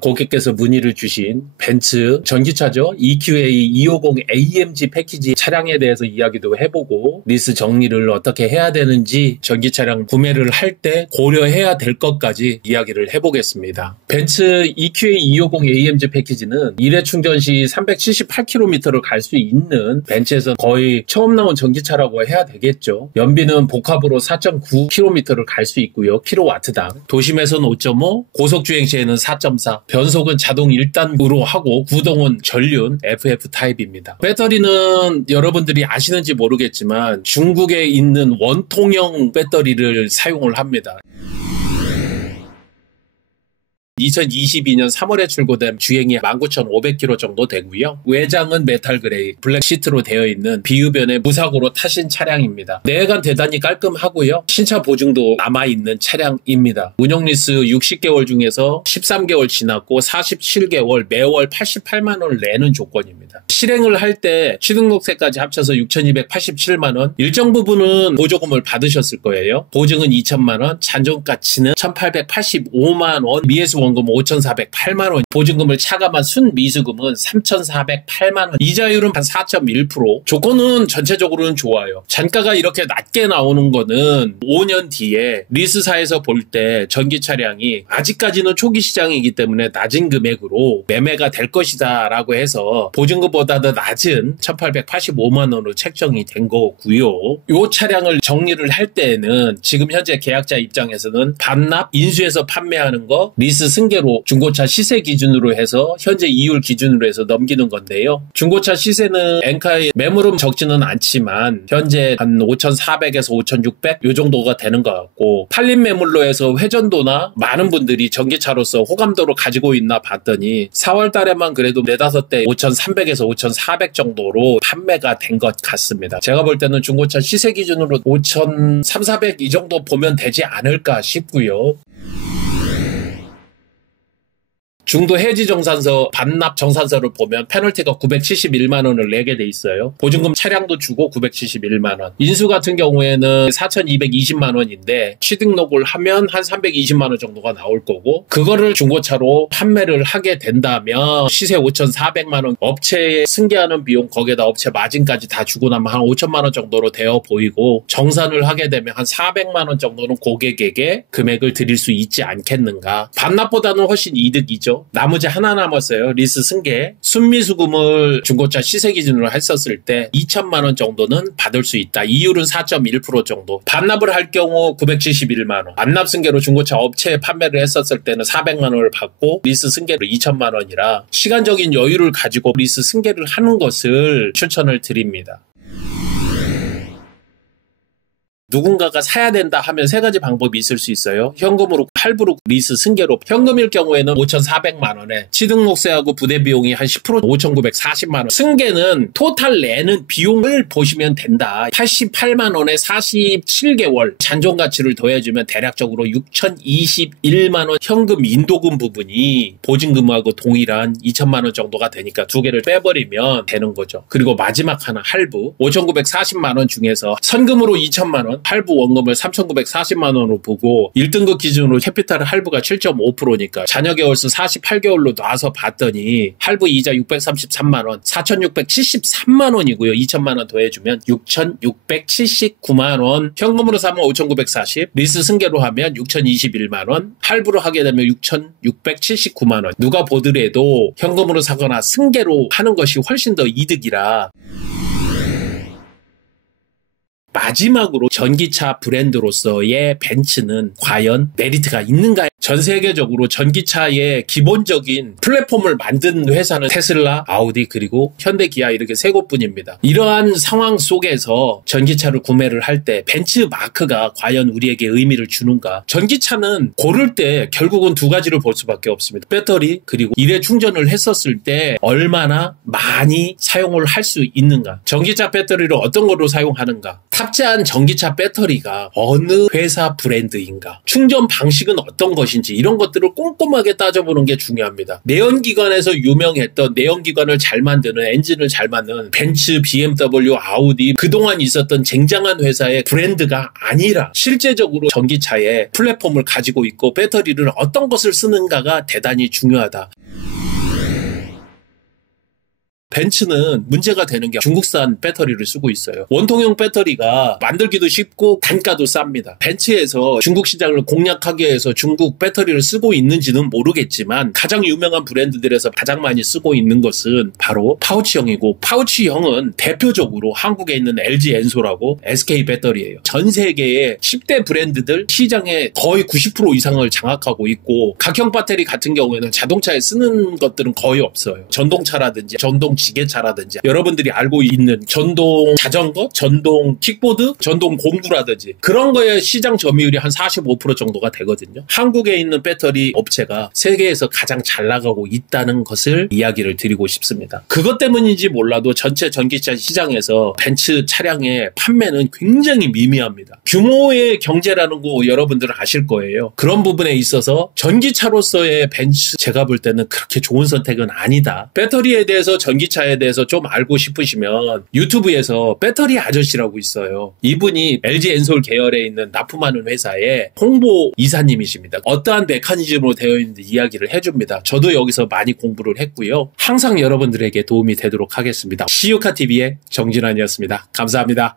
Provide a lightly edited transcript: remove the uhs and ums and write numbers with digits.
고객께서 문의를 주신 벤츠 전기차죠. EQA 250 AMG 패키지 차량에 대해서 이야기도 해보고 리스 정리를 어떻게 해야 되는지 전기차량 구매를 할 때 고려해야 될 것까지 이야기를 해보겠습니다. 벤츠 EQA 250 AMG 패키지는 1회 충전 시 378km를 갈 수 있는 벤츠에서 거의 처음 나온 전기차라고 해야 되겠죠. 연비는 복합으로 4.9km를 갈 수 있고요. 킬로와트당. 도심에서는 5.5, 고속주행 시에는 4.4, 변속은 자동 1단으로 하고 구동은 전륜 FF 타입입니다. 배터리는 여러분들이 아시는지 모르겠지만 중국에 있는 원통형 배터리를 사용을 합니다. 2022년 3월에 출고된 주행이 19,500km 정도 되고요. 외장은 메탈 그레이, 블랙 시트로 되어 있는 비흡연의 무사고로 타신 차량입니다. 내외관 대단히 깔끔하고요. 신차 보증도 남아있는 차량입니다. 운영 리스 60개월 중에서 13개월 지났고 47개월 매월 88만 원을 내는 조건입니다. 실행을 할 때 취등록세까지 합쳐서 6,287만 원, 일정 부분은 보조금을 받으셨을 거예요. 보증은 2천만 원, 잔존가치는 1,885만 원, 미에스 원금 5,408만 원, 보증금을 차감한 순미수금은 3,408만 원, 이자율은 한 4.1%. 조건은 전체적으로는 좋아요. 잔가가 이렇게 낮게 나오는 거는 5년 뒤에 리스사에서 볼 때 전기 차량이 아직까지는 초기 시장이기 때문에 낮은 금액으로 매매가 될 것이다 라고 해서 보증금보다 더 낮은 1,885만 원으로 책정이 된 거고요. 이 차량을 정리를 할 때에는 지금 현재 계약자 입장에서는 반납, 인수해서 판매하는 거, 리스 승계로 중고차 시세 기준으로 해서 현재 이율 기준으로 해서 넘기는 건데요. 중고차 시세는 엔카의 매물은 적지는 않지만 현재 한 5,400에서 5,600 요 정도가 되는 것 같고, 팔린 매물로 해서 회전도나 많은 분들이 전기차로서 호감도를 가지고 있나 봤더니 4월 달에만 그래도 4-5대 5,300에서 5,400 정도로 판매가 된 것 같습니다. 제가 볼 때는 중고차 시세 기준으로 5,300-400 이 정도 보면 되지 않을까 싶고요. 중도 해지 정산서, 반납 정산서를 보면 페널티가 971만 원을 내게 돼 있어요. 보증금 차량도 주고 971만 원. 인수 같은 경우에는 4,220만 원인데 취등록을 하면 한 320만 원 정도가 나올 거고, 그거를 중고차로 판매를 하게 된다면 시세 5,400만 원, 업체에 승계하는 비용 거기에다 업체 마진까지 다 주고 나면 한 5천만 원 정도로 되어 보이고, 정산을 하게 되면 한 400만 원 정도는 고객에게 금액을 드릴 수 있지 않겠는가. 반납보다는 훨씬 이득이죠. 나머지 하나 남았어요. 리스 승계. 순미수금을 중고차 시세 기준으로 했었을 때 2천만 원 정도는 받을 수 있다. 이율은 4.1% 정도. 반납을 할 경우 971만 원. 반납 승계로 중고차 업체에 판매를 했었을 때는 400만 원을 받고 리스 승계로 2천만 원이라 시간적인 여유를 가지고 리스 승계를 하는 것을 추천을 드립니다. 누군가가 사야 된다 하면 세 가지 방법이 있을 수 있어요. 현금으로, 할부로, 리스 승계로. 현금일 경우에는 5,400만 원에 취등록세하고 부대 비용이 한 10% 5,940만 원. 승계는 토탈 내는 비용을 보시면 된다. 88만 원에 47개월 잔존가치를 더해주면 대략적으로 6,021만 원 현금 인도금 부분이 보증금하고 동일한 2천만 원 정도가 되니까 두 개를 빼버리면 되는 거죠. 그리고 마지막 하나 할부. 5,940만 원 중에서 선금으로 2천만 원, 할부 원금을 3,940만 원으로 보고 1등급 기준으로 캐피탈 할부가 7.5%니까 잔여 개월수 48개월로 놔서 봤더니 할부 이자 633만 원, 4,673만 원이고요. 2천만 원 더해주면 6,679만 원. 현금으로 사면 5,940, 리스 승계로 하면 6,021만 원, 할부로 하게 되면 6,679만 원. 누가 보더라도 현금으로 사거나 승계로 하는 것이 훨씬 더 이득이라. 마지막으로 전기차 브랜드로서의 벤츠는 과연 메리트가 있는가? 전 세계적으로 전기차의 기본적인 플랫폼을 만든 회사는 테슬라, 아우디, 그리고 현대, 기아 이렇게 세 곳뿐입니다. 이러한 상황 속에서 전기차를 구매를 할 때 벤츠 마크가 과연 우리에게 의미를 주는가? 전기차는 고를 때 결국은 두 가지를 볼 수밖에 없습니다. 배터리, 그리고 1회 충전을 했었을 때 얼마나 많이 사용을 할 수 있는가? 전기차 배터리를 어떤 거로 사용하는가? 탑재한 전기차 배터리가 어느 회사 브랜드인가? 충전 방식은 어떤 것인가? 것인지 이런 것들을 꼼꼼하게 따져보는 게 중요합니다. 내연기관에서 유명했던 내연기관을 잘 만드는 엔진을 잘 만드는 벤츠, BMW, 아우디 그동안 있었던 쟁쟁한 회사의 브랜드가 아니라 실제적으로 전기차의 플랫폼을 가지고 있고 배터리를 어떤 것을 쓰는가가 대단히 중요하다. 벤츠는 문제가 되는 게 중국산 배터리를 쓰고 있어요. 원통형 배터리가 만들기도 쉽고 단가도 쌉니다. 벤츠에서 중국 시장을 공략하기 위해서 중국 배터리를 쓰고 있는지는 모르겠지만 가장 유명한 브랜드들에서 가장 많이 쓰고 있는 것은 바로 파우치형이고 파우치형은 대표적으로 한국에 있는 LG 엔솔하고 SK 배터리예요. 전 세계의 10대 브랜드들 시장의 거의 90% 이상을 장악하고 있고 각형 배터리 같은 경우에는 자동차에 쓰는 것들은 거의 없어요. 전동차라든지 전동 지게차라든지 여러분들이 알고 있는 전동 자전거, 전동 킥보드, 전동 공구라든지 그런 거에 시장 점유율이 한 45% 정도가 되거든요. 한국에 있는 배터리 업체가 세계에서 가장 잘 나가고 있다는 것을 이야기를 드리고 싶습니다. 그것 때문인지 몰라도 전체 전기차 시장에서 벤츠 차량의 판매는 굉장히 미미합니다. 규모의 경제라는 거 여러분들은 아실 거예요. 그런 부분에 있어서 전기차로서의 벤츠 제가 볼 때는 그렇게 좋은 선택은 아니다. 배터리에 대해서 전기차에 대해서 좀 알고 싶으시면 유튜브에서 배터리 아저씨라고 있어요. 이분이 LG 엔솔 계열에 있는 납품하는 회사의 홍보 이사님이십니다. 어떠한 메커니즘으로 되어 있는지 이야기를 해줍니다. 저도 여기서 많이 공부를 했고요. 항상 여러분들에게 도움이 되도록 하겠습니다. CU카TV의 정진환이었습니다. 감사합니다.